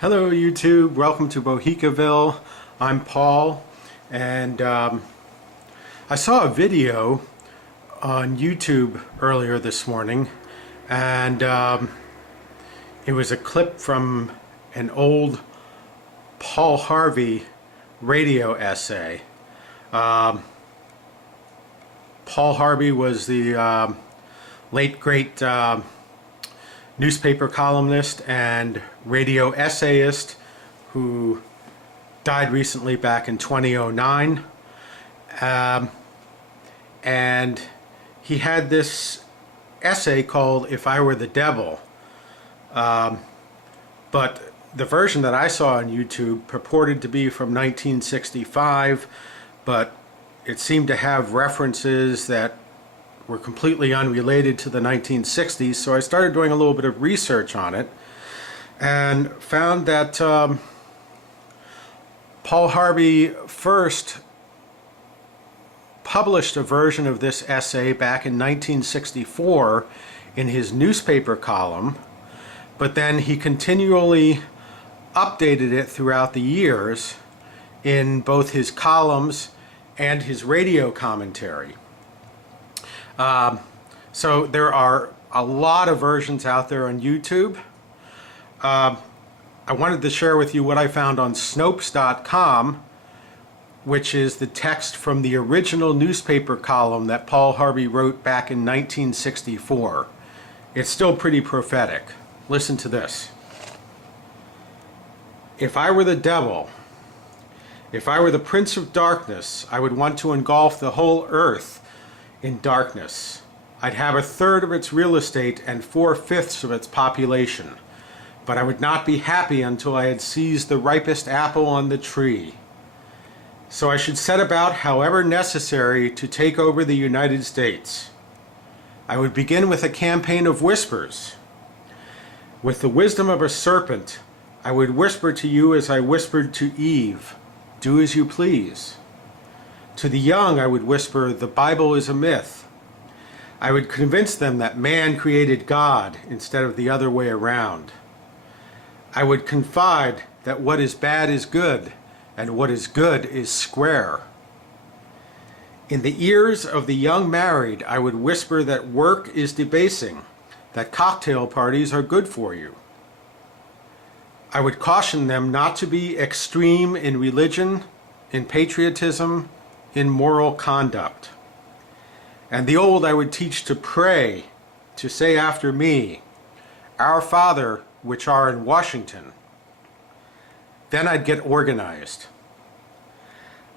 Hello YouTube, welcome to Bohicaville. I'm Paul, and I saw a video on YouTube earlier this morning, and it was a clip from an old Paul Harvey radio essay. Paul Harvey was the late great newspaper columnist and radio essayist who died recently back in 2009. And he had this essay called If I Were the Devil. But the version that I saw on YouTube purported to be from 1965, but it seemed to have references that were completely unrelated to the 1960s, so I started doing a little bit of research on it and found that Paul Harvey first published a version of this essay back in 1964 in his newspaper column, but then he continually updated it throughout the years in both his columns and his radio commentary. So there are a lot of versions out there on YouTube. I wanted to share with you what I found on Snopes.com, which is the text from the original newspaper column that Paul Harvey wrote back in 1964. It's still pretty prophetic. Listen to this. If I were the devil, if I were the prince of darkness, I would want to engulf the whole earth in darkness. I'd have a third of its real estate and 4/5 of its population, but I would not be happy until I had seized the ripest apple on the tree. So I should set about, however necessary, to take over the United States. I would begin with a campaign of whispers. With the wisdom of a serpent, I would whisper to you as I whispered to Eve, do as you please. To the young I would whisper, the Bible is a myth. I would convince them that man created God instead of the other way around. I would confide that what is bad is good, and what is good is square. In the ears of the young married, I would whisper that work is debasing, that cocktail parties are good for you. I would caution them not to be extreme in religion, in patriotism, in moral conduct. And the old I would teach to pray, to say after me, Our Father, which are in Washington. Then I'd get organized.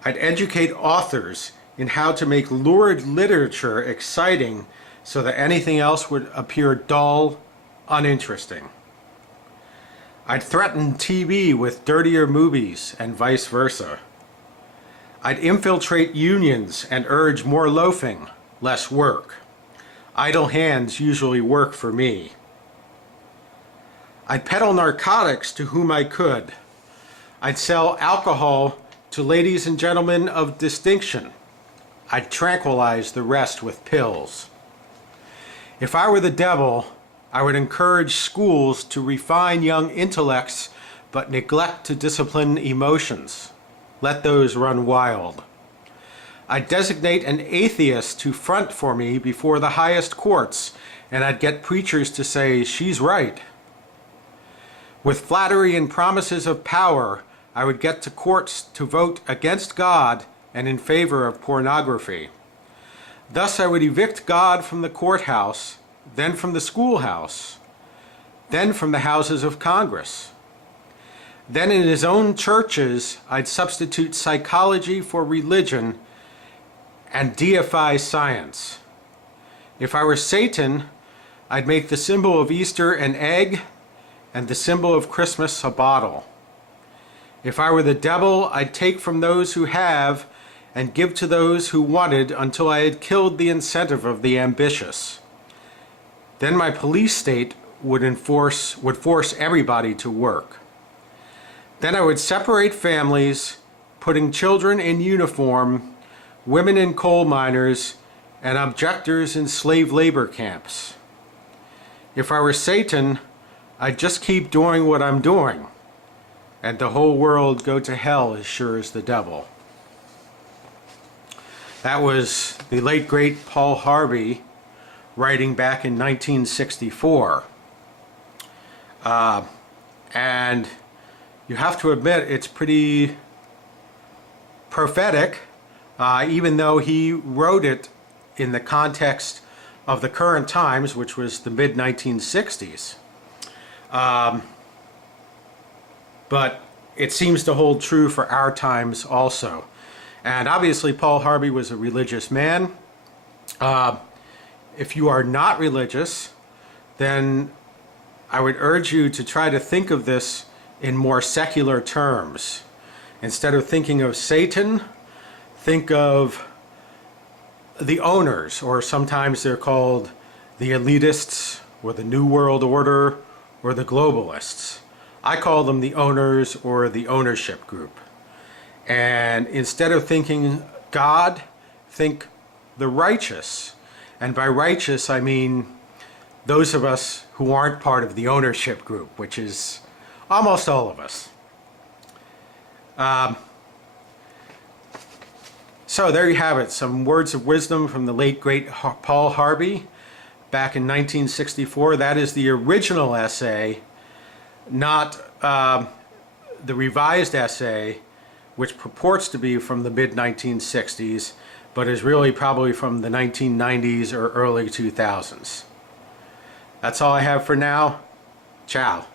I'd educate authors in how to make lurid literature exciting so that anything else would appear dull, uninteresting. I'd threaten TV with dirtier movies and vice versa. I'd infiltrate unions and urge more loafing, less work. Idle hands usually work for me. I'd peddle narcotics to whom I could. I'd sell alcohol to ladies and gentlemen of distinction. I'd tranquilize the rest with pills. If I were the devil, I would encourage schools to refine young intellects but neglect to discipline emotions. Let those run wild. I'd designate an atheist to front for me before the highest courts, and I'd get preachers to say, she's right. With flattery and promises of power, I would get to courts to vote against God and in favor of pornography. Thus I would evict God from the courthouse, then from the schoolhouse, then from the houses of Congress. Then in his own churches, I'd substitute psychology for religion and deify science. If I were Satan, I'd make the symbol of Easter an egg and the symbol of Christmas a bottle. If I were the devil, I'd take from those who have and give to those who wanted until I had killed the incentive of the ambitious. Then my police state would force everybody to work. Then I would separate families, putting children in uniform, women in coal miners, and objectors in slave labor camps. If I were Satan, I'd just keep doing what I'm doing. and the whole world go to hell as sure as the devil. That was the late great Paul Harvey writing back in 1964. And you have to admit it's pretty prophetic, even though he wrote it in the context of the current times, which was the mid-1960s. But it seems to hold true for our times also. And obviously Paul Harvey was a religious man. If you are not religious, then I would urge you to try to think of this in more secular terms. Instead of thinking of Satan, think of the owners, or sometimes they're called the elitists, or the New World Order, or the globalists. I call them the owners or the ownership group. And instead of thinking God, think the righteous. And by righteous, I mean those of us who aren't part of the ownership group, which is almost all of us. So there you have it, some words of wisdom from the late great Paul Harvey back in 1964. That is the original essay, not the revised essay, which purports to be from the mid-1960s, but is really probably from the 1990s or early 2000s. That's all I have for now. Ciao.